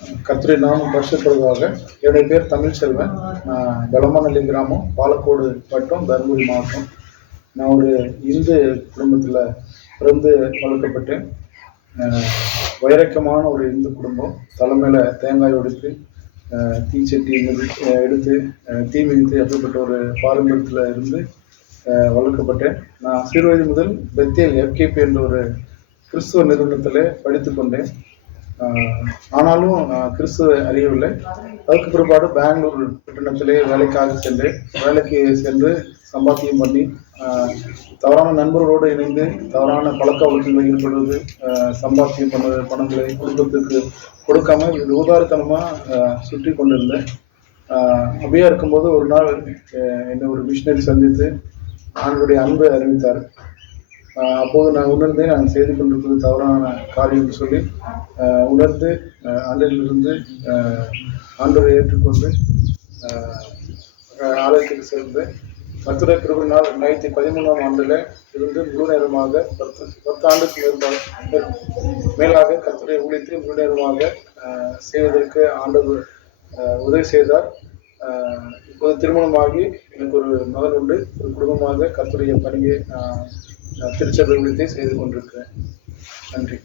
கர்த்தருடைய நாமம் பரிசுத்தப்படுவதாக. என்னுடைய பேர் தமிழ்ச்செல்வன். நான் பெலமாநல்லி கிராமம், பாலக்கோடு வட்டம், தருமபுரி மாவட்டம். நான் ஒரு இந்து குடும்பத்தில் பிறந்து வளர்க்கப்பட்டேன். வைரக்கமான ஒரு இந்து குடும்பம். தலைமையில் தேங்காய் உடைத்து தீச்சட்டி எடுத்து தீ மிதித்து அப்படிப்பட்ட ஒரு பாரம்பரியத்தில் இருந்து வளர்க்கப்பட்டேன். நான் சிறு வயது முதல் பெத்தேல் எஃப்கேபி என்ற ஒரு கிறிஸ்துவ நிறுவனத்தில் படித்து கொண்டேன். ஆனாலும் நான் கிறிஸ்துவ அறியவில்லை. அதுக்கு பிற்பாடு பெங்களூர் பட்டணத்திலே வேலைக்கு சென்று சம்பாத்தியம் பண்ணி தவறான நண்பர்களோடு இணைந்து தவறான பழக்க வழக்கங்களில் ஈடுபடுவது, சம்பாத்தியம் பண்ணுவது, பணங்களை குடும்பத்துக்கு கொடுக்காம இது ஊதாரித்தனமாக சுற்றி கொண்டிருந்தேன். அப்படியே இருக்கும்போது ஒரு நாள் என்னை ஒரு மிஷினரி சந்தித்து ஆண்டவருடைய அன்பை அறிவித்தார். அப்போது நான் உணர்ந்தேன், நான் செய்து கொண்டிருப்பது தவறான காரியம் சொல்லி உணர்ந்து அன்றிலிருந்து ஆண்டவரை ஏற்றுக்கொண்டு ஆலயத்துக்கு சேர்ந்து கர்த்தருடைய கிருபையினால் 2013ஆம் ஆண்டில் இருந்து முழு நேரமாக 10 ஆண்டுக்கு மேலாக கர்த்தருடைய ஊழியத்தை முழு நேரமாக செய்வதற்கு ஆண்டவர் உதவி செய்தார். இப்போது திருமணமாகி எனக்கு ஒரு மகன் உண்டு. ஒரு குடும்பமாக கர்த்தருடைய பணியை திருச்சபை ஊழியத்தை செய்து கொண்டிருக்கிறேன். நன்றி.